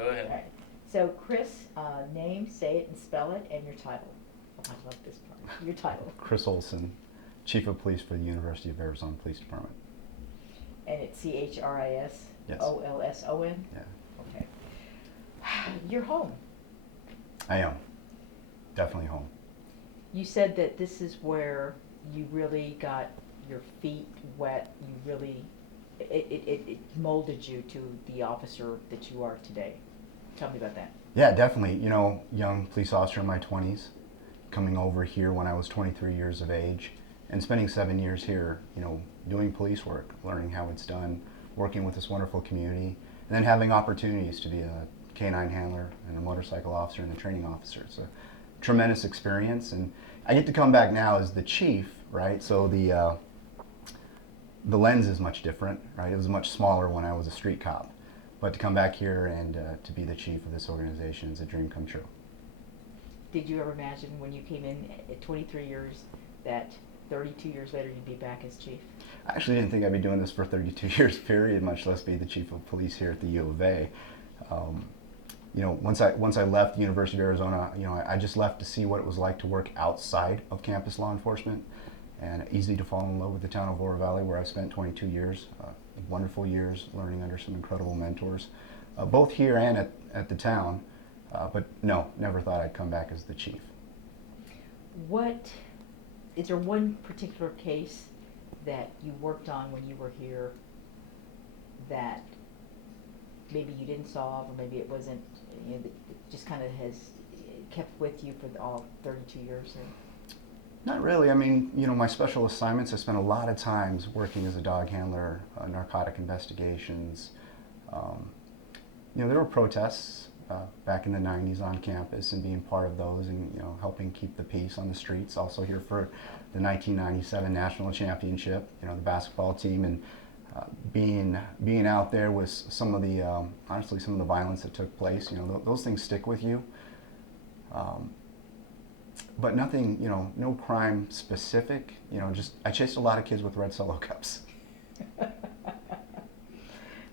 Go ahead. All right. So Chris, name, say it and spell it, and your title. Oh, I love this part. Your title. Chris Olson, Chief of Police for the University of Arizona Police Department. And it's CHRIS Yes. OLSON? Yeah, Okay. You're home. I am. Definitely home. You said that this is where you really got your feet wet. You really, it molded you to the officer that you are today. Tell me about that. Yeah, definitely. You know, young police officer in my 20s, coming over here when I was 23 years of age, and spending 7 years here, you know, doing police work, learning how it's done, working with this wonderful community, and then having opportunities to be a canine handler and a motorcycle officer and a training officer. It's a tremendous experience, and I get to come back now as the chief, right? So the lens is much different, right? It was much smaller when I was a street cop, but to come back here and to be the chief of this organization is a dream come true. Did you ever imagine when you came in at 23 years that 32 years later you'd be back as chief? I actually didn't think I'd be doing this for 32 years, period, much less be the chief of police here at the U of A. You know, once I left the University of Arizona, you know, I just left to see what it was like to work outside of campus law enforcement, and easy to fall in love with the town of Oro Valley, where I spent 22 years, wonderful years, learning under some incredible mentors, both here and at the town. But no, never thought I'd come back as the chief. What, is there one particular case that you worked on when you were here that maybe you didn't solve, or maybe it wasn't, you know, that just kind of has kept with you for all 32 years? Or? Not really. I mean, you know, my special assignments, I spent a lot of times working as a dog handler, narcotic investigations. You know, there were protests back in the 90s on campus, and being part of those and, you know, helping keep the peace on the streets. Also here for the 1997 National Championship, you know, the basketball team, and being out there with some of the, honestly, some of the violence that took place. You know, those things stick with you. But nothing, you know, no crime specific, you know, just I chased a lot of kids with red Solo cups.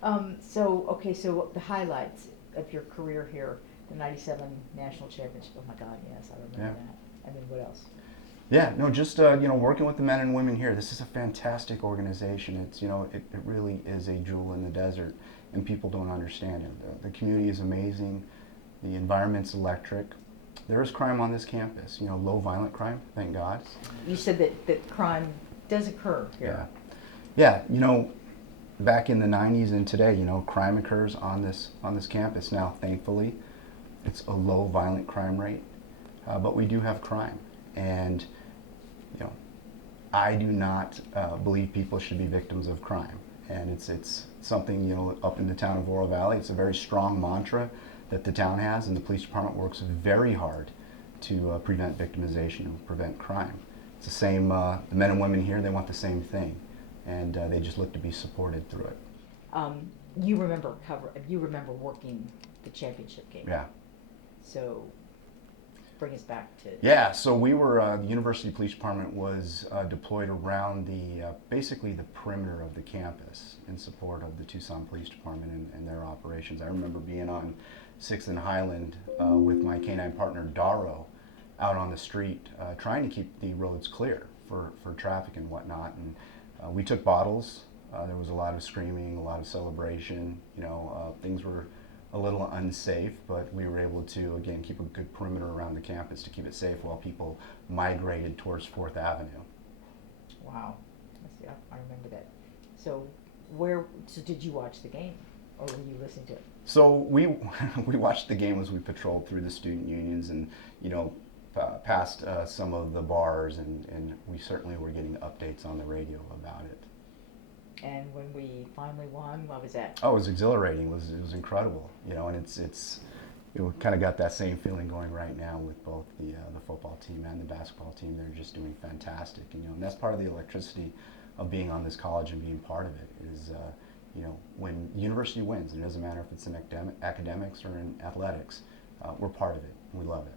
Okay, so the highlights of your career here, the 97 National Championship, oh my God, yes, I remember that. I mean, what else? Yeah, no, just, you know, working with the men and women here. This is a fantastic organization. It's, you know, it really is a jewel in the desert, and people don't understand it. The community is amazing. The environment's electric. There is crime on this campus, you know, low violent crime, thank God. You said that crime does occur here. Yeah, you know, back in the 90s and today, you know, crime occurs on this campus. Now, thankfully, it's a low violent crime rate, but we do have crime. And, you know, I do not believe people should be victims of crime. And it's something, you know, up in the town of Oro Valley, it's a very strong mantra that the town has, and the police department works very hard to prevent victimization and prevent crime. It's the same, the men and women here, they want the same thing, and they just look to be supported through it. You remember working the championship game. Yeah. So bring us back to. Yeah, so we were, the University Police Department was deployed around the, basically the perimeter of the campus in support of the Tucson Police Department and their operations. I remember being on 6th and Highland with my canine partner Daro out on the street trying to keep the roads clear for traffic and whatnot. And we took bottles. There was a lot of screaming, a lot of celebration. You know, things were a little unsafe, but we were able to, again, keep a good perimeter around the campus to keep it safe while people migrated towards 4th Avenue. Wow. Yeah, I remember that. So did you watch the game, or were you listening to it? So we watched the game as we patrolled through the student unions and, you know, past some of the bars, and we certainly were getting updates on the radio about it. And when we finally won, what was that? Oh, it was exhilarating. It was incredible, you know, and it's kind of got that same feeling going right now with both the football team and the basketball team. They're just doing fantastic, and, you know, and that's part of the electricity of being on this college and being part of it is, you know, when university wins, and it doesn't matter if it's in academics or in athletics, we're part of it, and we love it.